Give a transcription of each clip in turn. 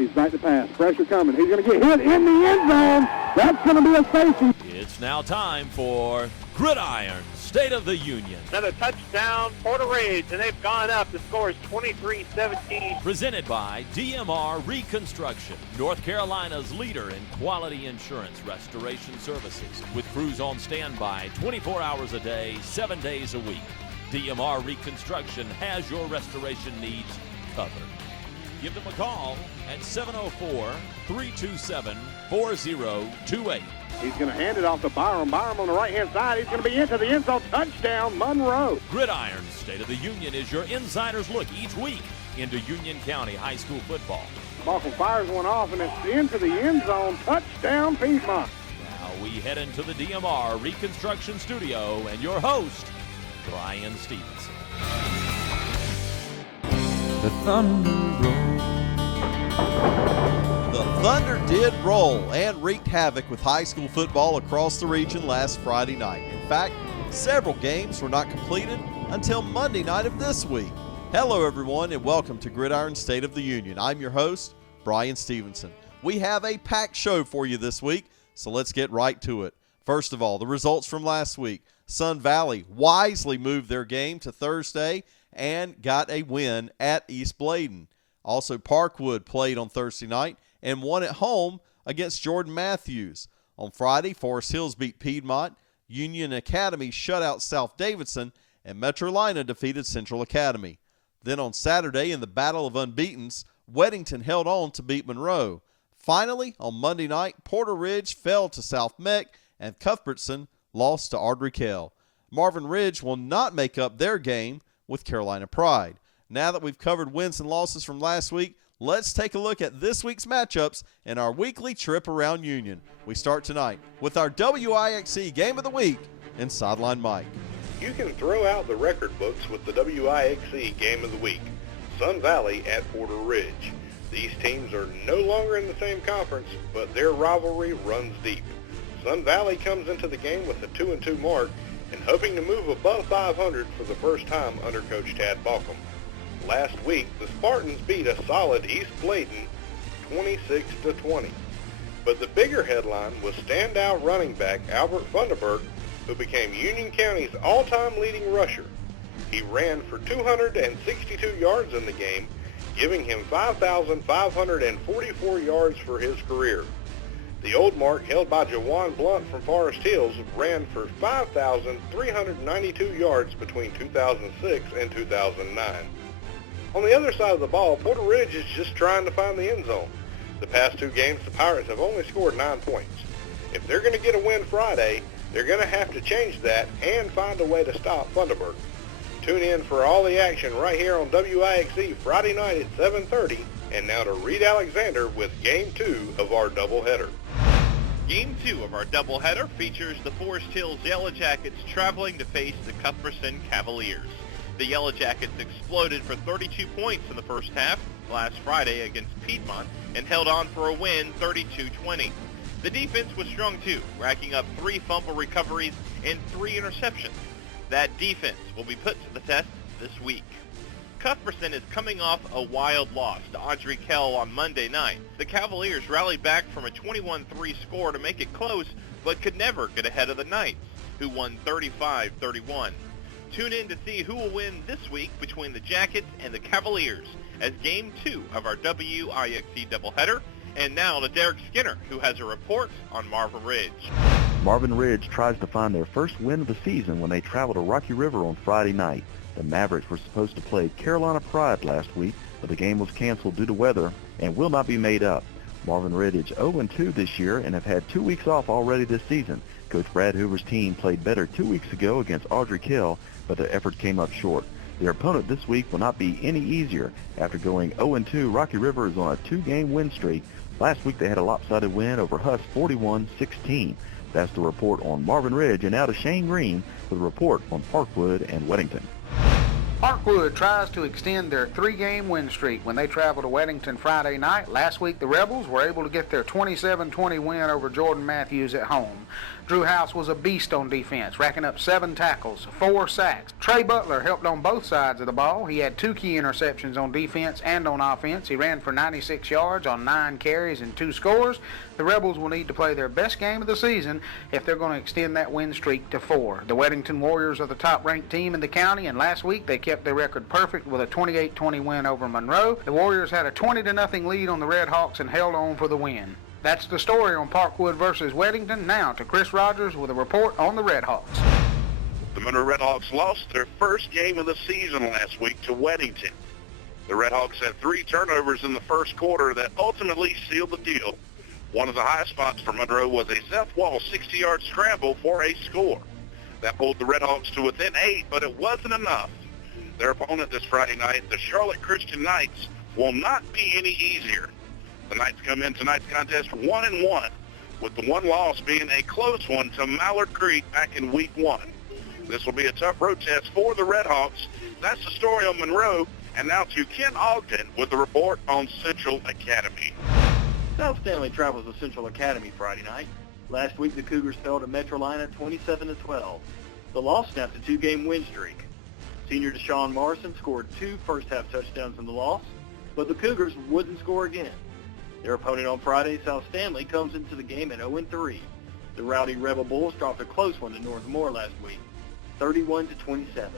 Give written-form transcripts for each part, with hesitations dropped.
He's back to pass. Pressure coming. He's going to get hit in the end zone. That's going to be a safety. It's now time for Gridiron, State of the Union. Another touchdown, Porter Ridge, and they've gone up. The score is 23-17. Presented by DMR Reconstruction, North Carolina's leader in quality insurance restoration services, with crews on standby 24 hours a day, 7 days a week. DMR Reconstruction has your restoration needs covered. Give them a call at 704-327-4028. He's going to hand it off to Byram. Byram on the right-hand side. He's going to be into the end zone. Touchdown, Monroe. Gridiron State of the Union is your insider's look each week into Union County High School football. Malcolm fires one off, and it's into the end zone. Touchdown, Piedmont. Now we head into the DMR Reconstruction Studio, and your host, Brian Stevenson. The thunder rolled. The Thunder did roll and wreaked havoc with high school football across the region last Friday night. In fact, several games were not completed until Monday night of this week. Hello, everyone, and welcome to Gridiron State of the Union. I'm your host, Brian Stevenson. We have a packed show for you this week, so let's get right to it. First of all, the results from last week. Sun Valley wisely moved their game to Thursday and got a win at East Bladen. Also, Parkwood played on Thursday night and won at home against Jordan Matthews. On Friday, Forest Hills beat Piedmont, Union Academy shut out South Davidson, and Metrolina defeated Central Academy. Then on Saturday, in the Battle of Unbeatens, Weddington held on to beat Monroe. Finally, on Monday night, Porter Ridge fell to South Meck, and Cuthbertson lost to Ardrey Kell. Marvin Ridge will not make up their game with Carolina Pride. Now that we've covered wins and losses from last week, let's take a look at this week's matchups and our weekly trip around Union. We start tonight with our WIXC Game of the Week and Sideline Mike. You can throw out the record books with the WIXC Game of the Week. Sun Valley at Porter Ridge. These teams are no longer in the same conference, but their rivalry runs deep. Sun Valley comes into the game with a 2-2 mark and hoping to move above 500 for the first time under Coach Tad Balcom. Last week, the Spartans beat a solid East Bladen 26-20. But the bigger headline was standout running back Albert Funderburg, who became Union County's all-time leading rusher. He ran for 262 yards in the game, giving him 5,544 yards for his career. The old mark held by Jawan Blunt from Forest Hills ran for 5,392 yards between 2006 and 2009. On the other side of the ball, Porter Ridge is just trying to find the end zone. The past two games, the Pirates have only scored 9 points. If they're going to get a win Friday, they're going to have to change that and find a way to stop Funderburg. Tune in for all the action right here on WIXC Friday night at 7:30. And now to Reed Alexander with Game 2 of our doubleheader. Game 2 of our doubleheader features the Forest Hills Yellow Jackets traveling to face the Cuthbertson Cavaliers. The Yellow Jackets exploded for 32 points in the first half last Friday against Piedmont and held on for a win 32-20. The defense was strong too, racking up 3 fumble recoveries and 3 interceptions. That defense will be put to the test this week. Cuthbertson is coming off a wild loss to Ardrey Kell on Monday night. The Cavaliers rallied back from a 21-3 score to make it close, but could never get ahead of the Knights, who won 35-31. Tune in to see who will win this week between the Jackets and the Cavaliers as Game 2 of our WIXC doubleheader. And now to Derek Skinner, who has a report on Marvin Ridge. Marvin Ridge tries to find their first win of the season when they travel to Rocky River on Friday night. The Mavericks were supposed to play Carolina Pride last week, but the game was canceled due to weather and will not be made up. Marvin Ridge is 0-2 this year and have had 2 weeks off already this season. Coach Brad Hoover's team played better 2 weeks ago against Ardrey Kell, but their effort came up short. Their opponent this week will not be any easier. After going 0-2, Rocky River is on a 2-game win streak. Last week they had a lopsided win over Huss 41-16. That's the report on Marvin Ridge, and now to Shane Green with a report on Parkwood and Weddington. Parkwood tries to extend their 3-game win streak when they travel to Weddington Friday night. Last week, the Rebels were able to get their 27-20 win over Jordan Matthews at home. Drew House was a beast on defense, racking up 7 tackles, 4 sacks. Trey Butler helped on both sides of the ball. He had 2 key interceptions on defense and on offense. He ran for 96 yards on 9 carries and 2 scores. The Rebels will need to play their best game of the season if they're going to extend that win streak to 4. The Weddington Warriors are the top-ranked team in the county, and last week they kept their record perfect with a 28-20 win over Monroe. The Warriors had a 20-0 lead on the Red Hawks and held on for the win. That's the story on Parkwood versus Weddington. Now to Chris Rogers with a report on the Red Hawks. The Monroe Red Hawks lost their first game of the season last week to Weddington. The Red Hawks had 3 turnovers in the first quarter that ultimately sealed the deal. One of the high spots for Monroe was a Seth Wall 60-yard scramble for a score. That pulled the Red Hawks to within 8, but it wasn't enough. Their opponent this Friday night, the Charlotte Christian Knights, will not be any easier. The Knights come in tonight's contest 1-1, with the one loss being a close one to Mallard Creek back in week 1. This will be a tough road test for the Red Hawks. That's the story on Monroe. And now to Ken Ogden with the report on Central Academy. South Stanley travels to Central Academy Friday night. Last week the Cougars fell to Metrolina 27-12. The loss snapped a 2-game win streak. Senior Deshaun Morrison scored 2 first-half touchdowns in the loss, but the Cougars wouldn't score again. Their opponent on Friday, South Stanley, comes into the game at 0-3. The Rowdy Rebel Bulls dropped a close one to North Moore last week, 31-27.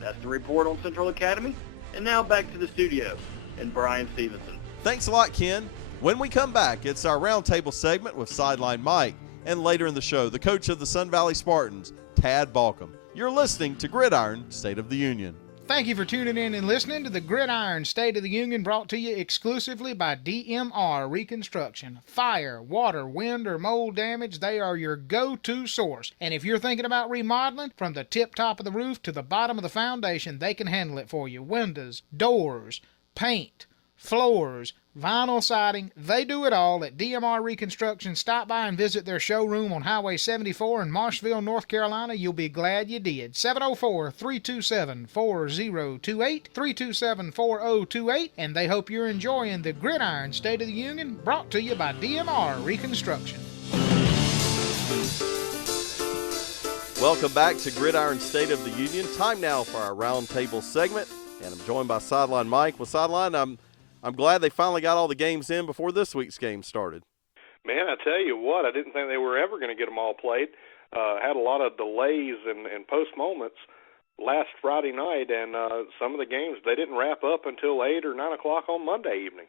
That's the report on Central Academy. And now back to the studio and Brian Stevenson. Thanks a lot, Ken. When we come back, it's our roundtable segment with Sideline Mike. And later in the show, the coach of the Sun Valley Spartans, Tad Balcom. You're listening to Gridiron State of the Union. Thank you for tuning in and listening to the Gridiron State of the Union, brought to you exclusively by DMR Reconstruction. Fire, water, wind, or mold damage, they are your go-to source. And if you're thinking about remodeling, from the tip top of the roof to the bottom of the foundation, they can handle it for you. Windows, doors, paint, floors, vinyl siding, they do it all at DMR Reconstruction. Stop by and visit their showroom on Highway 74 in Marshville, North Carolina. You'll be glad you did. 704-327-4028, 327-4028, and they hope you're enjoying the Gridiron State of the Union, brought to you by DMR Reconstruction. Welcome back to Gridiron State of the Union. Time now for our roundtable segment, and I'm joined by Sideline Mike. Well, Sideline, I'm glad they finally got all the games in before this week's game started. Man, I tell you what, I didn't think they were ever going to get them all played. Had a lot of delays and postponements last Friday night, and some of the games, they didn't wrap up until 8 or 9 o'clock on Monday evening.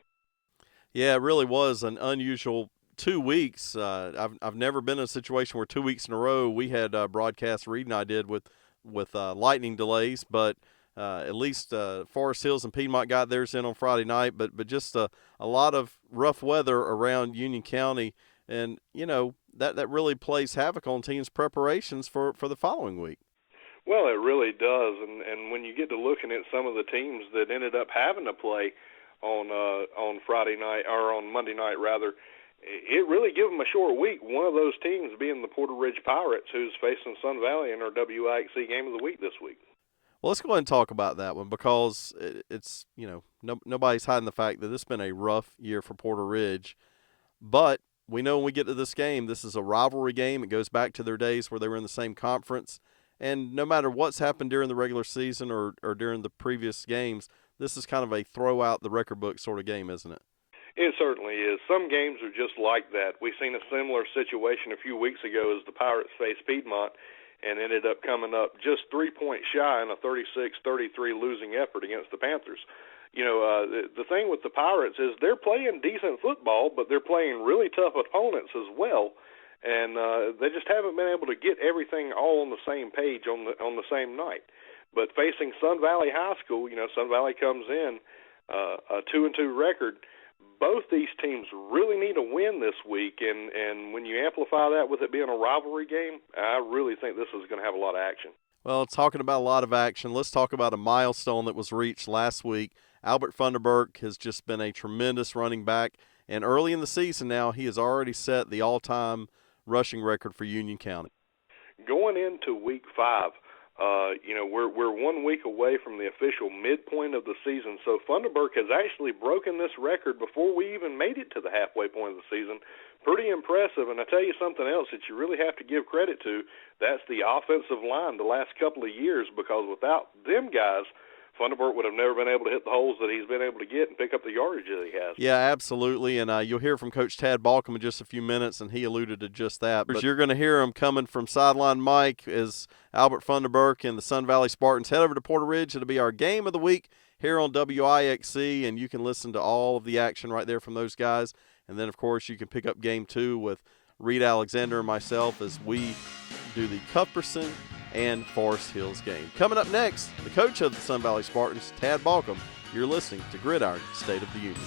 Yeah, it really was an unusual 2 weeks. I've never been in a situation where 2 weeks in a row we had broadcast Reed and I did with lightning delays, but at least Forest Hills and Piedmont got theirs in on Friday night, but just a lot of rough weather around Union County, and that really plays havoc on teams' preparations for the following week. Well, it really does, and when you get to looking at some of the teams that ended up having to play on Friday night, or on Monday night rather, it really gave them a short week. One of those teams being the Porter Ridge Pirates, who's facing Sun Valley in our WIXC Game of the Week this week. Well, let's go ahead and talk about that one, because it's, nobody's hiding the fact that it's been a rough year for Porter Ridge. But we know when we get to this game, this is a rivalry game. It goes back to their days where they were in the same conference. And no matter what's happened during the regular season or during the previous games, this is kind of a throw out the record book sort of game, isn't it? It certainly is. Some games are just like that. We've seen a similar situation a few weeks ago as the Pirates faced Piedmont, and ended up coming up just 3 points shy in a 36-33 losing effort against the Panthers. The thing with the Pirates is they're playing decent football, but they're playing really tough opponents as well, and they just haven't been able to get everything all on the same page on the same night. But facing Sun Valley High School, Sun Valley comes in a 2-2 record. Both these teams really need a win this week, and when you amplify that with it being a rivalry game, I really think this is going to have a lot of action. Well, talking about a lot of action, let's talk about a milestone that was reached last week. Albert Funderburk has just been a tremendous running back, and early in the season now, he has already set the all-time rushing record for Union County. Going into Week 5, We're 1 week away from the official midpoint of the season, so Funderburk has actually broken this record before we even made it to the halfway point of the season. Pretty impressive, and I tell you something else that you really have to give credit to. That's the offensive line the last couple of years, because without them guys, Funderburk would have never been able to hit the holes that he's been able to get and pick up the yardage that he has. Yeah, absolutely, and you'll hear from Coach Tad Balcom in just a few minutes, and he alluded to just that. But you're going to hear him coming from Sideline Mike as Albert Funderburk and the Sun Valley Spartans head over to Porter Ridge. It'll be our game of the week here on WIXC, and you can listen to all of the action right there from those guys. And then, of course, you can pick up Game 2 with Reed Alexander and myself as we do the Cuthbertson and Forest Hills game. Coming up next, the coach of the Sun Valley Spartans, Tad Balcom. You're listening to Gridiron State of the Union.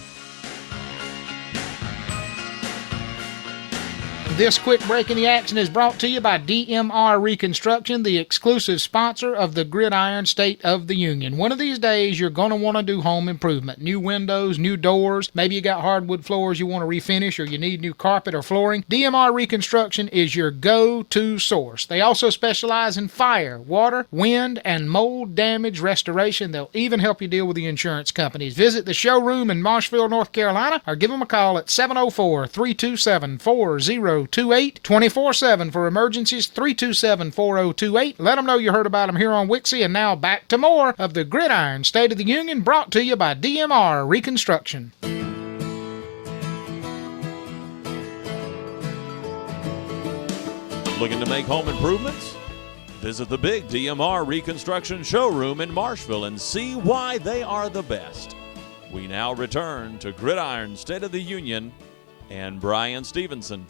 This quick break in the action is brought to you by DMR Reconstruction, the exclusive sponsor of the Gridiron State of the Union. One of these days, you're going to want to do home improvement. New windows, new doors. Maybe you got hardwood floors you want to refinish, or you need new carpet or flooring. DMR Reconstruction is your go-to source. They also specialize in fire, water, wind, and mold damage restoration. They'll even help you deal with the insurance companies. Visit the showroom in Marshville, North Carolina, or give them a call at 704-327-4028, 24/7 for emergencies, 327-4028. Let them know you heard about them here on Wixie. And now back to more of the Gridiron State of the Union, brought to you by DMR Reconstruction. Looking to make home improvements? Visit the big DMR Reconstruction showroom in Marshville and see why they are the best. We now return to Gridiron State of the Union and Brian Stevenson.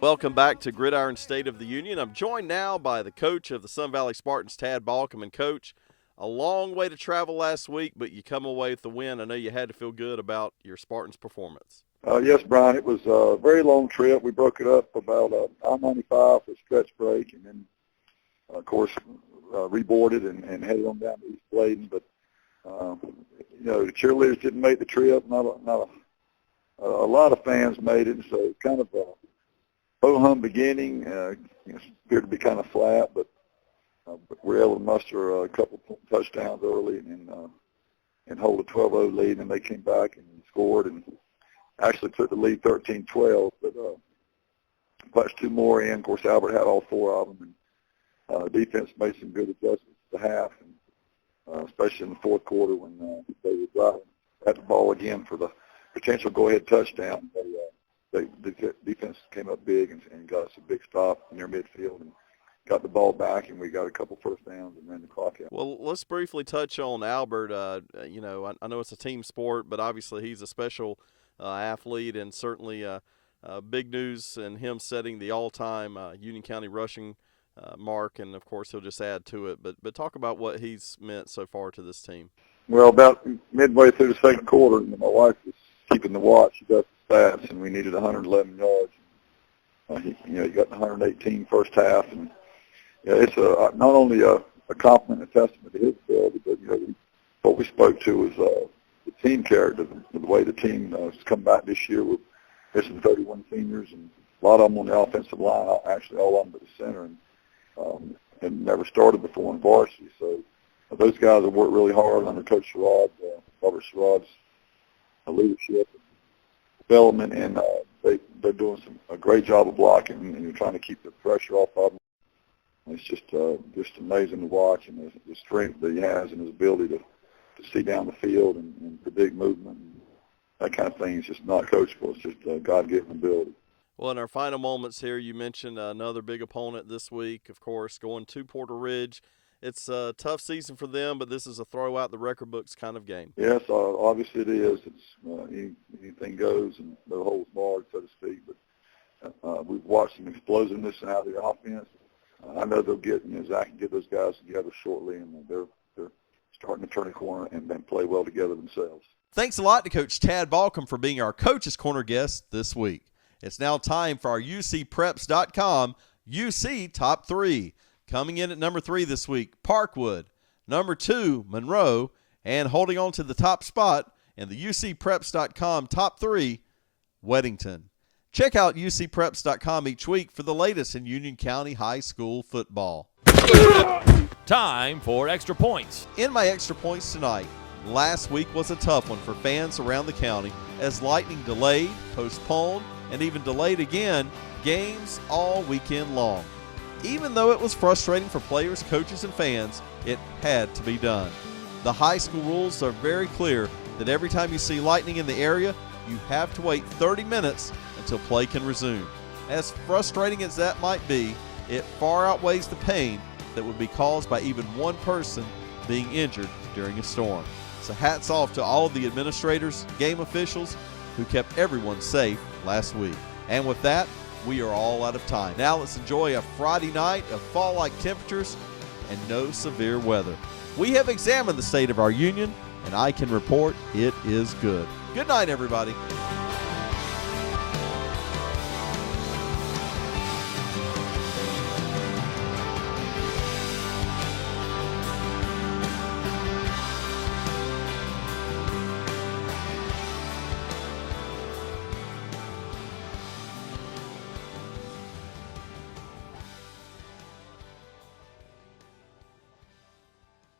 Welcome back to Gridiron State of the Union. I'm joined now by the coach of the Sun Valley Spartans, Tad Balcom. And, Coach, a long way to travel last week, but you come away with the win. I know you had to feel good about your Spartans' performance. Yes, Brian. It was a very long trip. We broke it up about I-95 for a stretch break, and then, of course, reboarded and headed on down to East Bladen. But, the cheerleaders didn't make the trip. Not a lot of fans made it, so kind of a ho-hum beginning. Appeared to be kind of flat, but we were able to muster a couple touchdowns early and hold a 12-0 lead, and they came back and scored and actually took the lead 13-12, but punched two more in. Of course, Albert had all four of them, and defense made some good adjustments at the half, and especially in the fourth quarter when they were driving at the ball again for the potential go-ahead touchdown. The defense came up big and got us a big stop near midfield and got the ball back, and we got a couple first downs and ran the clock out. Well, let's briefly touch on Albert. I know it's a team sport, but obviously he's a special athlete, and certainly big news in him setting the all-time Union County rushing mark, and, of course, he'll just add to it. But talk about what he's meant so far to this team. Well, about midway through the second quarter, my wife was keeping the watch. She does the stats, and we needed 111 yards. He got 118 first half, and it's not only a compliment and a testament to his ability, but what we spoke to was the team character, the way the team has come back this year. We're missing 31 seniors, and a lot of them on the offensive line, actually all of them at the center, and never started before in varsity. So those guys have worked really hard under Coach Sherrod, Robert Sherrod's leadership and development, and they're doing a great job of blocking, and you're trying to keep the pressure off of them. It's just amazing to watch, and the strength that he has and his ability to see down the field and predict movement. And that kind of thing is just not coachable. It's just a God-given ability. Well, in our final moments here, you mentioned another big opponent this week, of course, going to Porter Ridge. It's a tough season for them, but this is a throw-out-the-record-books kind of game. Yes, obviously it is. It's anything goes and no holds barred, so to speak. But we've watched some explosiveness out of the offense. I know they'll get, Zach can get those guys together shortly, and they're starting to turn a corner and then play well together themselves. Thanks a lot to Coach Tad Balcom for being our Coach's Corner guest this week. It's now time for our UCPreps.com UC Top 3. Coming in at number 3 this week, Parkwood. Number 2, Monroe. And holding on to the top spot in the UCPreps.com Top 3, Weddington. Check out ucpreps.com each week for the latest in Union County high school football. Time for Extra Points. In my extra points tonight, last week was a tough one for fans around the county as Lightning delayed, postponed, and even delayed again games all weekend long. Even though it was frustrating for players, coaches, and fans, it had to be done. The high school rules are very clear that every time you see Lightning in the area, you have to wait 30 minutes until play can resume. As frustrating as that might be, it far outweighs the pain that would be caused by even one person being injured during a storm. So hats off to all of the administrators, game officials, who kept everyone safe last week. And with that, we are all out of time. Now let's enjoy a Friday night of fall-like temperatures and no severe weather. We have examined the state of our union, and I can report it is good. Good night, everybody.